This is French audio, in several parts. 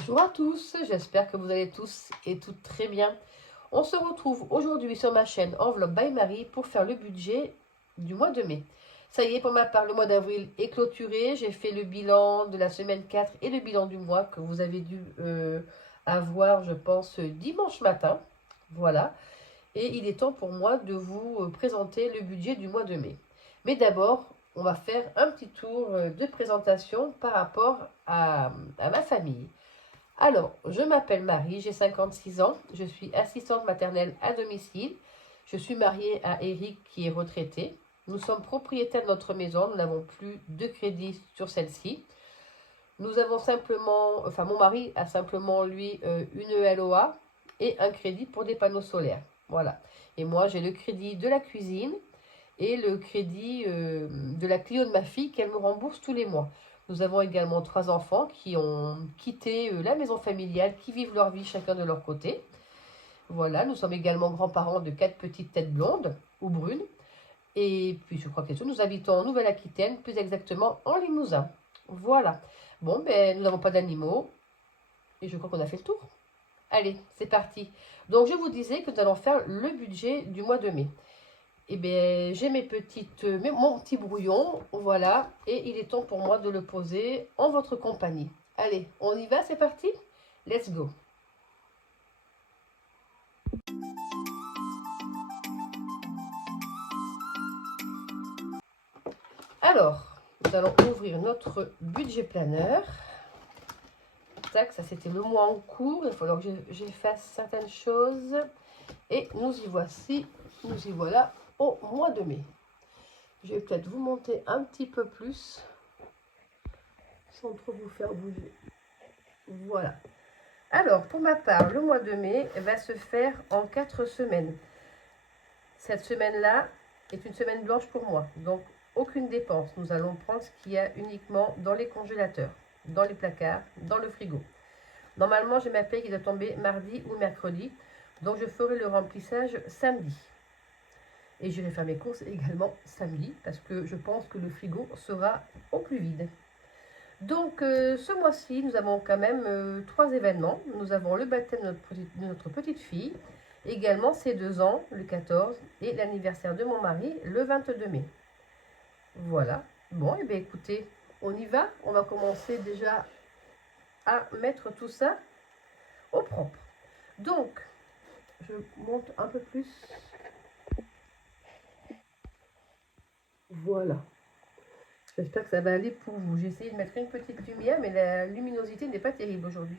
Bonjour à tous, j'espère que vous allez tous et toutes très bien. On se retrouve aujourd'hui sur ma chaîne Enveloppe by Marie pour faire le budget du mois de mai. Ça y est, pour ma part, le mois d'avril est clôturé. J'ai fait le bilan de la semaine 4 et le bilan du mois que vous avez dû avoir, je pense, dimanche matin. Voilà. Et il est temps pour moi de vous présenter le budget du mois de mai. Mais d'abord, on va faire un petit tour de présentation par rapport à ma famille. Alors, je m'appelle Marie, j'ai 56 ans, je suis assistante maternelle à domicile. Je suis mariée à Eric qui est retraité. Nous sommes propriétaires de notre maison, nous n'avons plus de crédit sur celle-ci. Nous avons simplement, enfin mon mari a simplement lui une LOA et un crédit pour des panneaux solaires. Voilà. Et moi j'ai le crédit de la cuisine et le crédit de la Clio de ma fille qu'elle me rembourse tous les mois. Nous avons également 3 enfants qui ont quitté la maison familiale, qui vivent leur vie chacun de leur côté. Voilà, nous sommes également grands-parents de 4 petites têtes blondes ou brunes. Et puis je crois que c'est tout, nous habitons en Nouvelle-Aquitaine, plus exactement en Limousin. Voilà. Bon, ben nous n'avons pas d'animaux et je crois qu'on a fait le tour. Allez, c'est parti. Donc je vous disais que nous allons faire le budget du mois de mai. Eh bien, j'ai mon petit brouillon, voilà, et il est temps pour moi de le poser en votre compagnie. Allez, on y va, c'est parti? Let's go! Alors, nous allons ouvrir notre budget planeur. Tac, ça c'était le mois en cours, il va falloir que j'efface certaines choses. Et nous y voilà au mois de mai. Je vais peut-être vous monter un petit peu plus, sans trop vous faire bouger. Voilà. Alors, pour ma part, le mois de mai va se faire en 4 semaines. Cette semaine-là est une semaine blanche pour moi, donc aucune dépense. Nous allons prendre ce qu'il y a uniquement dans les congélateurs, dans les placards, dans le frigo. Normalement, j'ai ma paye qui doit tomber mardi ou mercredi, donc je ferai le remplissage samedi. Et j'irai faire mes courses également samedi, parce que je pense que le frigo sera au plus vide. Donc, ce mois-ci, nous avons quand même 3 événements. Nous avons le baptême de notre petite fille, également ses 2 ans, le 14, et l'anniversaire de mon mari, le 22 mai. Voilà. Bon, et bien écoutez, on y va. On va commencer déjà à mettre tout ça au propre. Donc, je monte un peu plus. Voilà. J'espère que ça va aller pour vous. J'ai essayé de mettre une petite lumière, mais la luminosité n'est pas terrible aujourd'hui.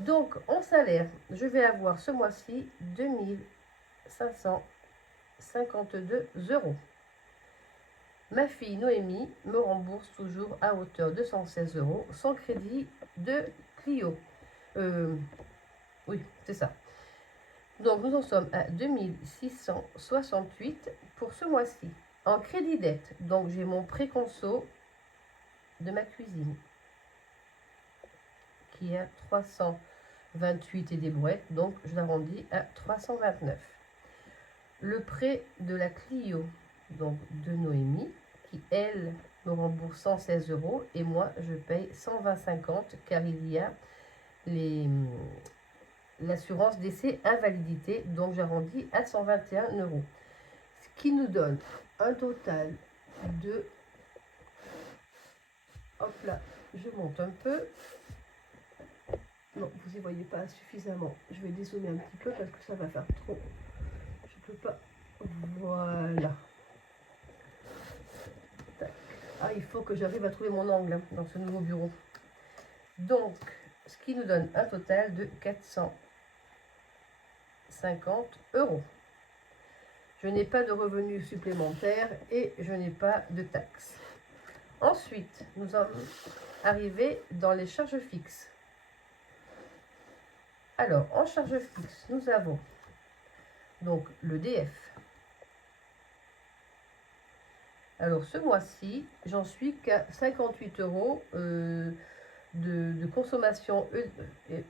Donc, en salaire, je vais avoir ce mois-ci 2552 €. Ma fille Noémie me rembourse toujours à hauteur de 116 € son crédit de Clio. Oui, c'est ça. Donc, nous en sommes à 2668 pour ce mois-ci. En crédit dette, donc j'ai mon préconso de ma cuisine qui est à 328 et des brouettes, donc je l'arrondis à 329. Le prêt de la Clio, donc de Noémie, qui elle me rembourse 116 € et moi je paye 120,50 car il y a l'assurance décès invalidité, donc j'arrondis à 121 €. Ce qui nous donne un total de, hop là, je monte un peu. Non, vous n'y voyez pas suffisamment. Je vais dézoomer un petit peu parce que ça va faire trop. Je peux pas. Voilà. Tac. Ah, il faut que j'arrive à trouver mon angle dans ce nouveau bureau. Donc, ce qui nous donne un total de 450 €. Je n'ai pas de revenus supplémentaires et je n'ai pas de taxes. Ensuite, nous allons arriver dans les charges fixes. Alors, en charge fixe, nous avons donc le DF. Alors, ce mois-ci, j'en suis qu'à 58 € de consommation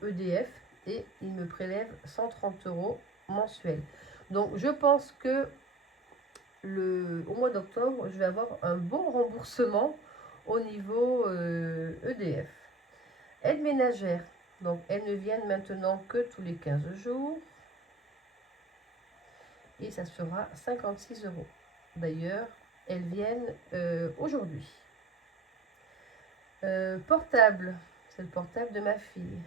EDF et il me prélève 130 € mensuels. Donc, je pense que au mois d'octobre, je vais avoir un bon remboursement au niveau EDF. Aide ménagère. Donc, elles ne viennent maintenant que tous les 15 jours. Et ça sera 56 euros. D'ailleurs, elles viennent aujourd'hui. Portable, c'est le portable de ma fille.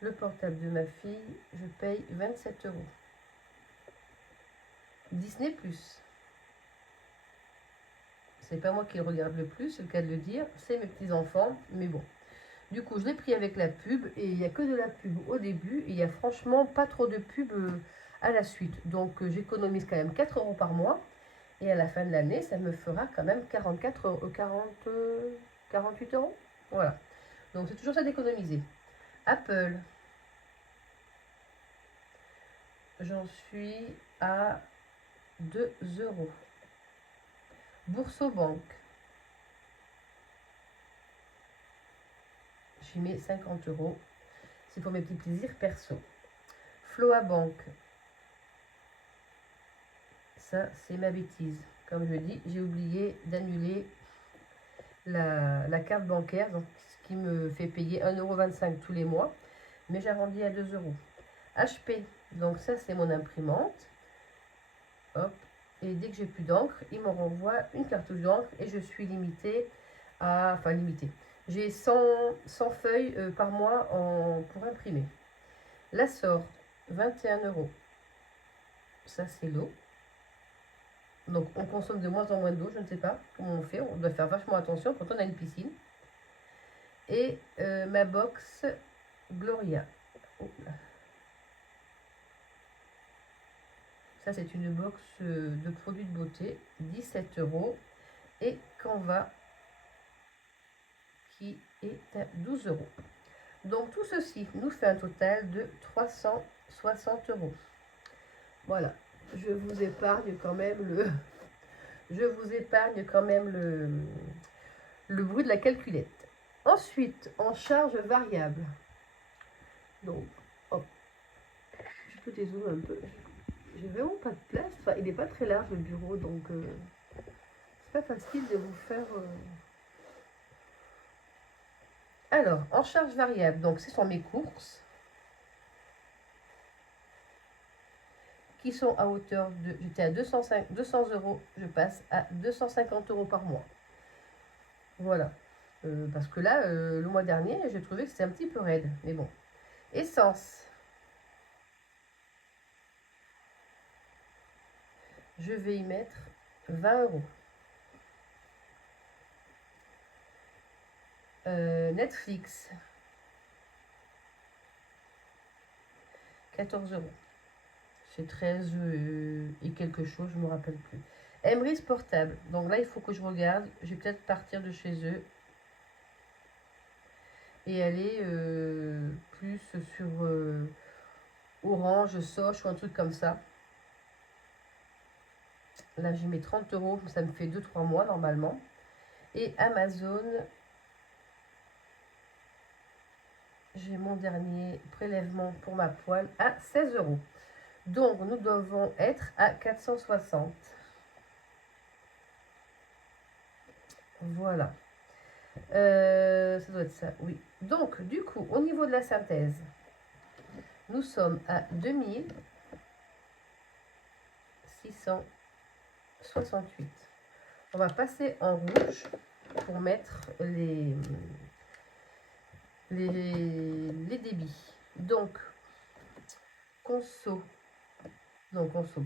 Le portable de ma fille, je paye 27 euros. Disney+. C'est pas moi qui le regarde le plus, c'est le cas de le dire. C'est mes petits-enfants, mais bon. Du coup, je l'ai pris avec la pub et il n'y a que de la pub au début. Et il n'y a franchement pas trop de pub à la suite. Donc, j'économise quand même 4 euros par mois. Et à la fin de l'année, ça me fera quand même 48 euros. Voilà. Donc, c'est toujours ça d'économiser. Apple. J'en suis à 2 euros. Bourso-Banque. J'y mets 50 euros. C'est pour mes petits plaisirs perso. Floabank. Ça, c'est ma bêtise. Comme je dis, j'ai oublié d'annuler la carte bancaire, donc, ce qui me fait payer 1,25 € tous les mois. Mais j'arrondis à 2 euros. HP. Donc ça, c'est mon imprimante. Hop. Et dès que j'ai plus d'encre, il me renvoie une cartouche d'encre et je suis limitée à... Enfin, limitée. J'ai 100 feuilles par mois pour imprimer. L'Assort, 21 euros. Ça, c'est l'eau. Donc, on consomme de moins en moins d'eau. Je ne sais pas comment on fait. On doit faire vachement attention quand on a une piscine. Et ma box Gloria. Oh là. Ça, c'est une box de produits de beauté. 17 euros. Et Canva, qui est à 12 euros. Donc, tout ceci nous fait un total de 360 euros. Voilà. Je vous épargne quand même le bruit de la calculette. Ensuite, en charge variable. Donc, hop, je peux dézoomer un peu. J'ai vraiment pas de place. Enfin, il n'est pas très large le bureau, donc c'est pas facile de vous faire. Alors, en charge variable, donc ce sont mes courses qui sont à hauteur de. J'étais à 200 euros, je passe à 250 euros par mois. Voilà. Parce que là, le mois dernier, j'ai trouvé que c'était un petit peu raide. Mais bon. Essence. Je vais y mettre 20 euros. Netflix. 14 euros. C'est 13 et quelque chose, je ne me rappelle plus. Emery's portable. Donc là, il faut que je regarde. Je vais peut-être partir de chez eux. Et aller plus sur Orange, Soch ou un truc comme ça. Là, j'y mets 30 euros. Ça me fait 2-3 mois normalement. Et Amazon, j'ai mon dernier prélèvement pour ma poêle à 16 euros. Donc, nous devons être à 460. Voilà. Ça doit être ça, oui. Donc, du coup, au niveau de la synthèse, nous sommes à 2668. On va passer en rouge pour mettre les débits. Donc, conso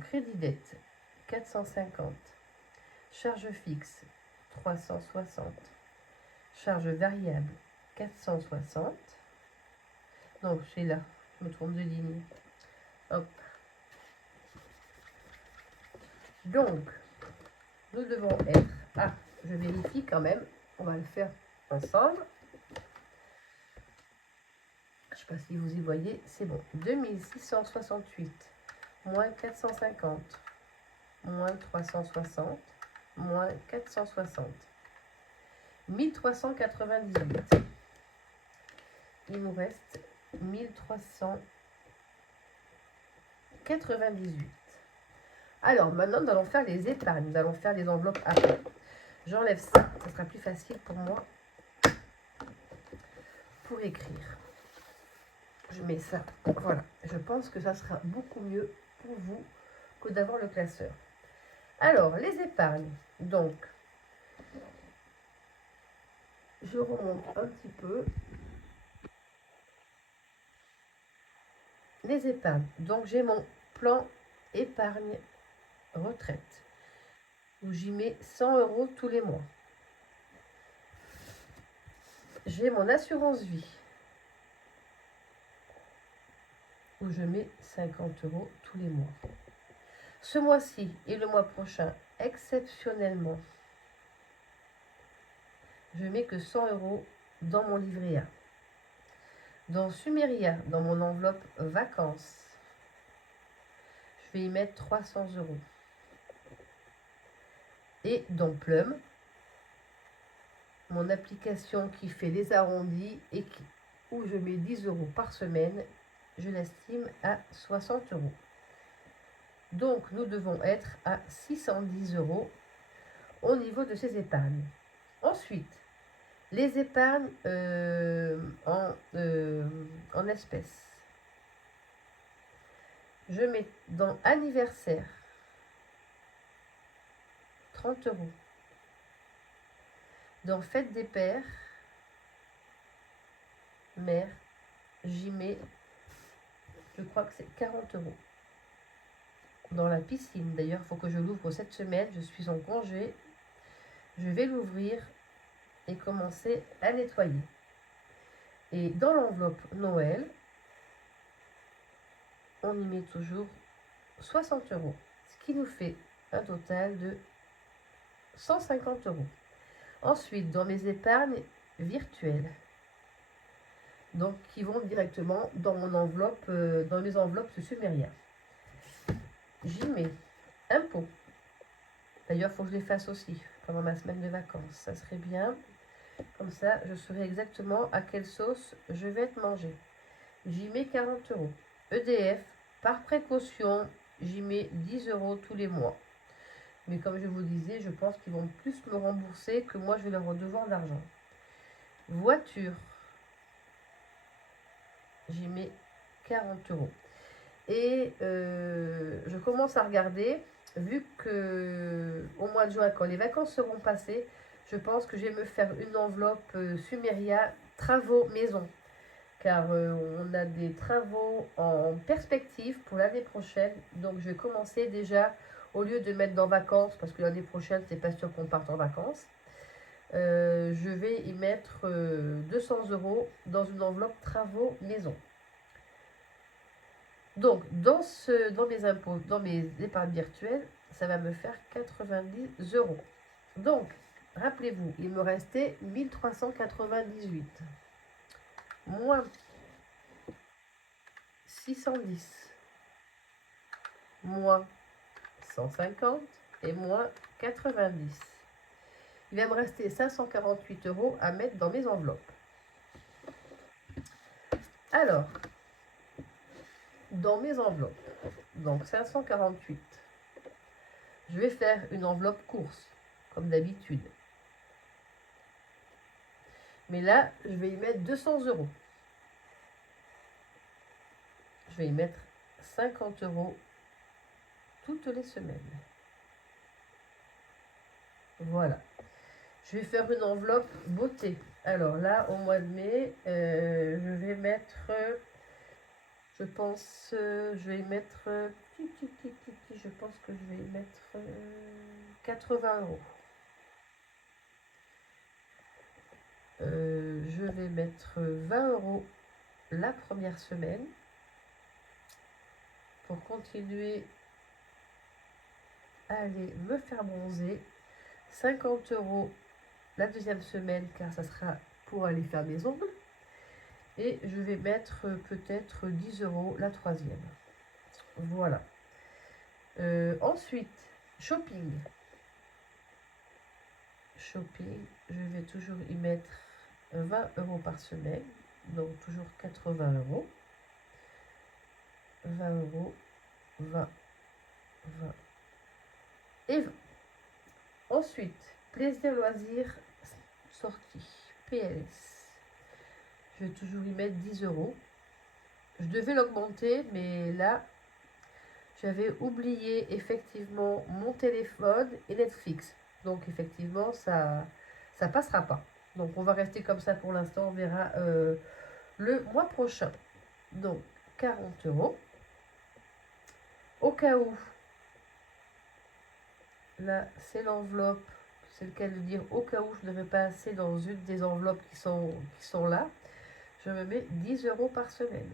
crédit dette 450, charge fixe 360, charge variable 460. Donc c'est là, je me trompe de ligne. Hop. Donc, nous devons être... Ah, je vérifie quand même. On va le faire ensemble. Je ne sais pas si vous y voyez. C'est bon. 2668 moins 450 moins 360 moins 460. 1398. Il nous reste 1398. Alors, maintenant, nous allons faire les épargnes. Nous allons faire les enveloppes après. J'enlève ça. Ça sera plus facile pour moi pour écrire. Je mets ça, voilà. Je pense que ça sera beaucoup mieux pour vous que d'avoir le classeur. Alors, les épargnes. Donc, je remonte un petit peu. Les épargnes. Donc, j'ai mon plan épargne retraite où j'y mets 100 € tous les mois. J'ai mon assurance vie où je mets 50 € tous les mois. Ce mois-ci et le mois prochain, exceptionnellement, je mets que 100 € dans mon livret A. Dans Sumeria, dans mon enveloppe vacances, je vais y mettre 300 €. Et dans Plum, mon application qui fait les arrondis et où je mets 10 € par semaine, je l'estime à 60 €. Donc, nous devons être à 610 € au niveau de ces épargnes. Ensuite, les épargnes en espèces. Je mets dans anniversaire 30 €. Dans fête des pères, mère, j'y mets, je crois que c'est 40 €. Dans la piscine, d'ailleurs, il faut que je l'ouvre cette semaine, je suis en congé. Je vais l'ouvrir et commencer à nettoyer. Et dans l'enveloppe Noël, on y met toujours 60 €, ce qui nous fait un total de 150 €. Ensuite, dans mes épargnes virtuelles, donc qui vont directement dans mon enveloppe, dans mes enveloppes Sumeria, j'y mets impôts. D'ailleurs, il faut que je les fasse aussi pendant ma semaine de vacances. Ça serait bien. Comme ça, je saurai exactement à quelle sauce je vais être mangée. J'y mets 40 €. EDF, par précaution, j'y mets 10 € tous les mois. Mais comme je vous disais, je pense qu'ils vont plus me rembourser que moi, je vais leur devoir d'argent. Voiture, j'y mets 40 €. Et je commence à regarder, vu que au mois de juin, quand les vacances seront passées, je pense que je vais me faire une enveloppe Sumeria travaux maison. Car on a des travaux en perspective pour l'année prochaine. Donc je vais commencer déjà, au lieu de mettre dans vacances, parce que l'année prochaine, c'est pas sûr qu'on parte en vacances, je vais y mettre 200 € dans une enveloppe travaux maison. Donc, dans mes impôts, dans mes épargnes virtuelles, ça va me faire 90 €. Donc, rappelez-vous, il me restait 1398. Moins 610. Moins 150 et moins 90. Il va me rester 548 € à mettre dans mes enveloppes. Alors, dans mes enveloppes, donc 548, je vais faire une enveloppe course, comme d'habitude. Mais là, je vais y mettre 200 €. Je vais y mettre 50 € toutes les semaines. Voilà. Je vais faire une enveloppe beauté. Alors là, au mois de mai, je vais mettre, je pense, je vais y mettre, je pense que je vais y mettre 80 €. Je vais mettre 20 € la première semaine pour continuer à aller me faire bronzer. 50 € la deuxième semaine, car ça sera pour aller faire mes ongles. Et je vais mettre peut-être 10 € la troisième. Voilà. Ensuite, shopping. Shopping, je vais toujours y mettre 20 € par semaine, donc toujours 80 €. 20 €, 20, 20 et 20. Ensuite, plaisir, loisir, sortie, PLS. Je vais toujours y mettre 10 euros. Je devais l'augmenter, mais là, j'avais oublié effectivement mon téléphone et Netflix. Donc effectivement, ça passera pas. Donc on va rester comme ça pour l'instant. On verra le mois prochain. Donc 40 euros. Au cas où, là c'est l'enveloppe. C'est le cas de dire au cas où je ne vais pas assez dans une des enveloppes qui sont là. Je me mets 10 euros par semaine.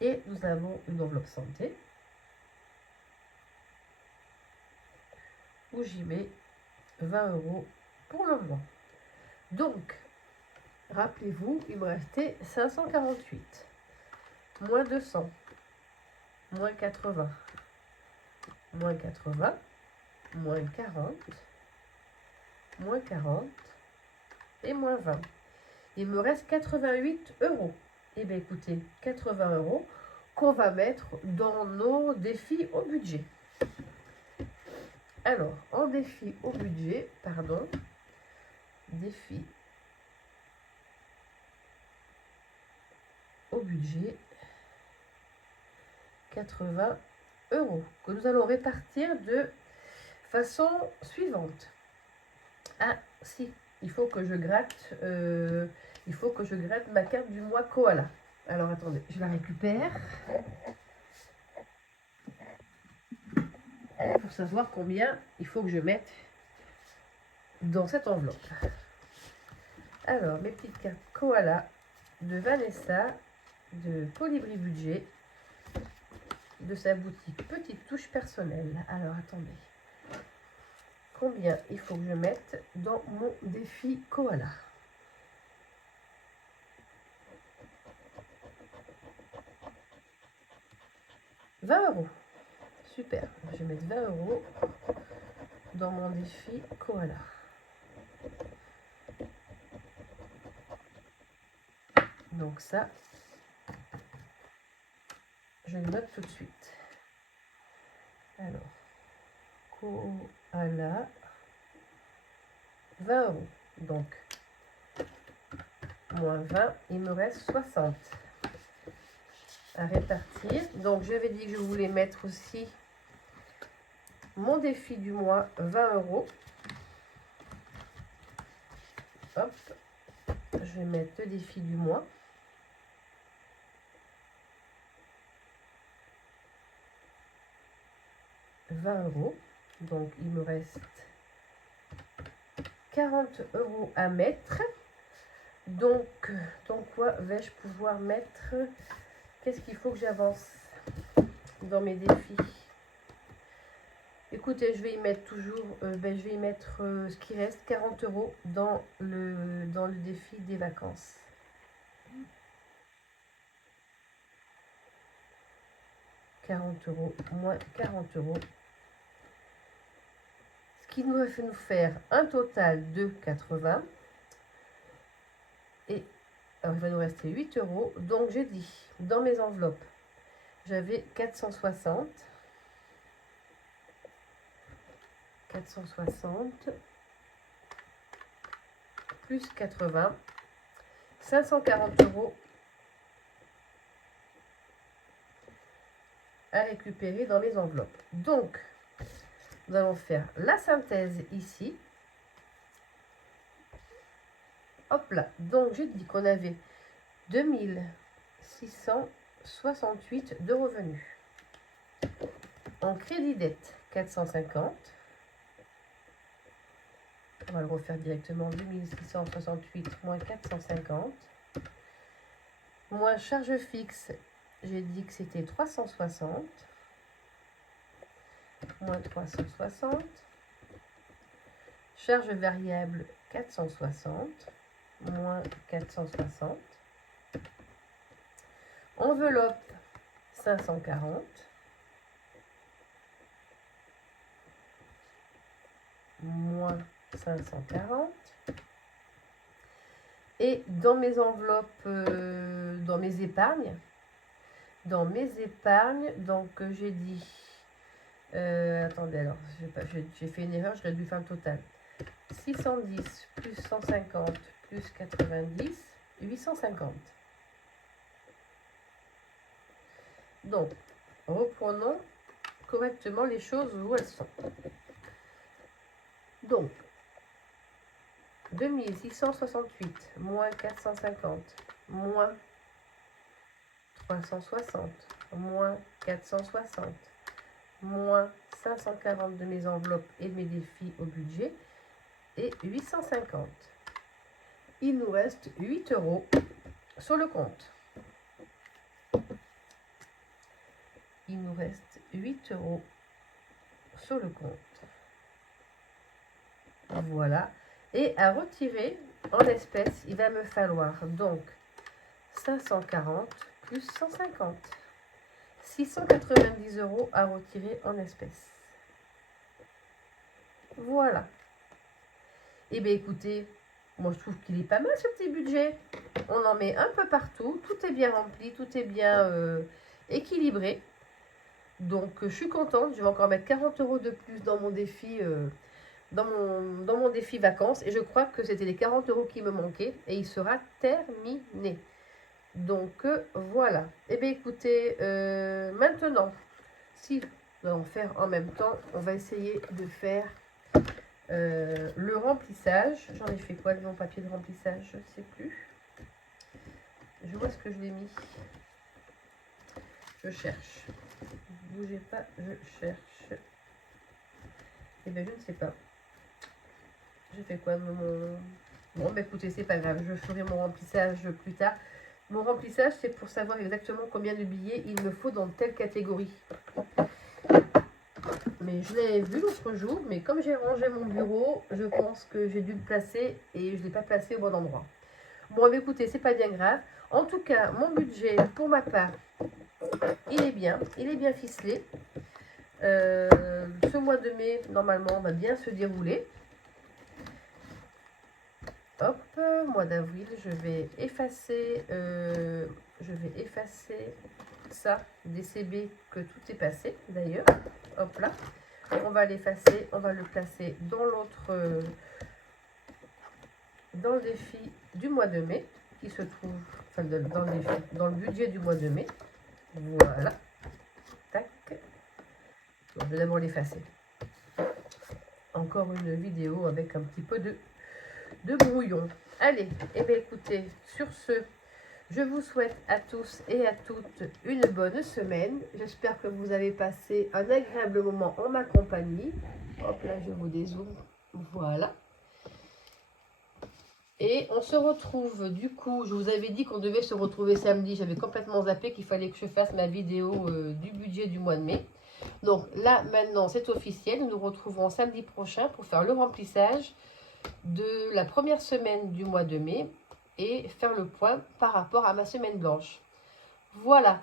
Et nous avons une enveloppe santé où j'y mets 20 euros pour le moment. Donc, rappelez-vous, il me restait 548, moins 200, moins 80, moins 80, moins 40, moins 40 et moins 20. Il me reste 88 euros. Eh bien écoutez, 80 euros qu'on va mettre dans nos défis au budget. Alors, en défi au budget, pardon, défi au budget, 80 euros, que nous allons répartir de façon suivante. Ah, si, il faut que je gratte, ma carte du mois Koala. Alors, attendez, je la récupère. Pour savoir combien il faut que je mette dans cette enveloppe. Alors, mes petites cartes Koala de Vanessa, de Colibri Budget, de sa boutique Petite Touche Personnelle. Alors, attendez. Combien il faut que je mette dans mon défi Koala? « 20 euros. Super. Je vais mettre 20 euros dans mon défi Koala. Donc ça, je le note tout de suite. Alors, Koala, 20 euros. Donc, moins 20, il me reste 60 à répartir. Donc, j'avais dit que je voulais mettre aussi mon défi du mois, 20 euros. Hop, je vais mettre le défi du mois. « 20 euros. Donc, il me reste 40 euros à mettre. Donc, dans quoi vais-je pouvoir mettre? Qu'est-ce qu'il faut que j'avance dans mes défis? Écoutez, je vais y mettre toujours, je vais y mettre ce qui reste, 40 euros dans le défi des vacances. « 40 euros, moins 40 euros. Ce qui nous va nous faire un total de 80. Et alors, il va nous rester 8 euros. Donc, j'ai dit, dans mes enveloppes, j'avais 460. 460 plus 80. 540 euros à récupérer dans les enveloppes. Donc, nous allons faire la synthèse ici. Hop là. Donc, j'ai dit qu'on avait 2668 de revenus. En crédit dette, 450. On va le refaire directement. 2668 moins 450. Moins charge fixe, j'ai dit que c'était 360. Moins 360. Charge variable, 460. Moins 460. Enveloppe, 540. Moins 540. Et dans mes enveloppes, dans mes épargnes, donc j'ai dit, attendez, alors, j'ai fait une erreur, j'aurais dû faire le total. 610 plus 150 plus 90, 850. Donc, reprenons correctement les choses où elles sont. Donc, 2668 moins 450 moins 360 moins 460 moins 540 de mes enveloppes et de mes défis au budget et 850. Il nous reste 8 € sur le compte. Il nous reste 8 € sur le compte. Voilà. Et à retirer en espèces, il va me falloir donc 540 plus 150. 690 € à retirer en espèces. Voilà. Eh bien écoutez, moi je trouve qu'il est pas mal ce petit budget. On en met un peu partout, tout est bien rempli, tout est bien équilibré. Donc je suis contente, je vais encore mettre 40 € de plus dans mon défi dans mon défi vacances. Et je crois que c'était les 40 € qui me manquaient. Et il sera terminé. Donc voilà. Eh bien écoutez, maintenant, si nous allons faire en même temps, on va essayer de faire le remplissage. J'en ai fait quoi de mon papier de remplissage? Je ne sais plus. Je vois ce que je l'ai mis. Je cherche. Bougez pas, je cherche. Eh bien, je ne sais pas. J'ai fait quoi de mon... Bon, bah écoutez, c'est pas grave. Je ferai mon remplissage plus tard. Mon remplissage, c'est pour savoir exactement combien de billets il me faut dans telle catégorie. Mais je l'ai vu l'autre jour, mais comme j'ai rangé mon bureau, je pense que j'ai dû le placer et je ne l'ai pas placé au bon endroit. Bon, bah écoutez, c'est pas bien grave. En tout cas, mon budget, pour ma part, il est bien ficelé. Ce mois de mai, normalement, va bien se dérouler. Hop, mois d'avril, je vais effacer ça, DCB, que tout est passé d'ailleurs. Hop là, on va l'effacer, on va le placer dans l'autre, dans le défi du mois de mai, qui se trouve, enfin dans le budget du mois de mai. Voilà, tac. Bon, je vais d'abord l'effacer. Encore une vidéo avec un petit peu de brouillon. Allez, et bien écoutez, sur ce, je vous souhaite à tous et à toutes une bonne semaine. J'espère que vous avez passé un agréable moment en ma compagnie. Hop là, je vous dézoome. Voilà. Et on se retrouve, du coup, je vous avais dit qu'on devait se retrouver samedi. J'avais complètement zappé qu'il fallait que je fasse ma vidéo du budget du mois de mai. Donc là, maintenant, c'est officiel. Nous nous retrouvons samedi prochain pour faire le remplissage de la première semaine du mois de mai et faire le point par rapport à ma semaine blanche. Voilà.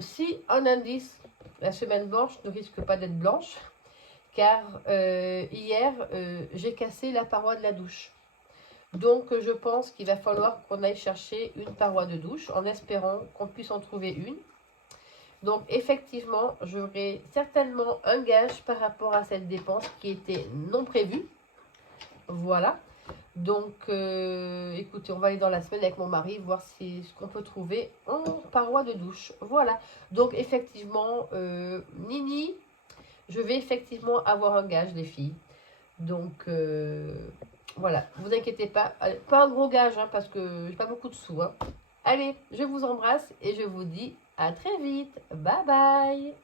Si un indice, la semaine blanche ne risque pas d'être blanche, car hier, j'ai cassé la paroi de la douche. Donc, je pense qu'il va falloir qu'on aille chercher une paroi de douche en espérant qu'on puisse en trouver une. Donc, effectivement, j'aurai certainement un gage par rapport à cette dépense qui était non prévue. Voilà. Donc, écoutez, on va aller dans la semaine avec mon mari, voir ce qu'on peut trouver en paroi de douche. Voilà. Donc, effectivement, Nini, je vais effectivement avoir un gage, les filles. Donc, voilà. Vous inquiétez pas. Allez, pas un gros gage, hein, parce que j'ai pas beaucoup de sous. Hein. Allez, je vous embrasse et je vous dis à très vite. Bye bye.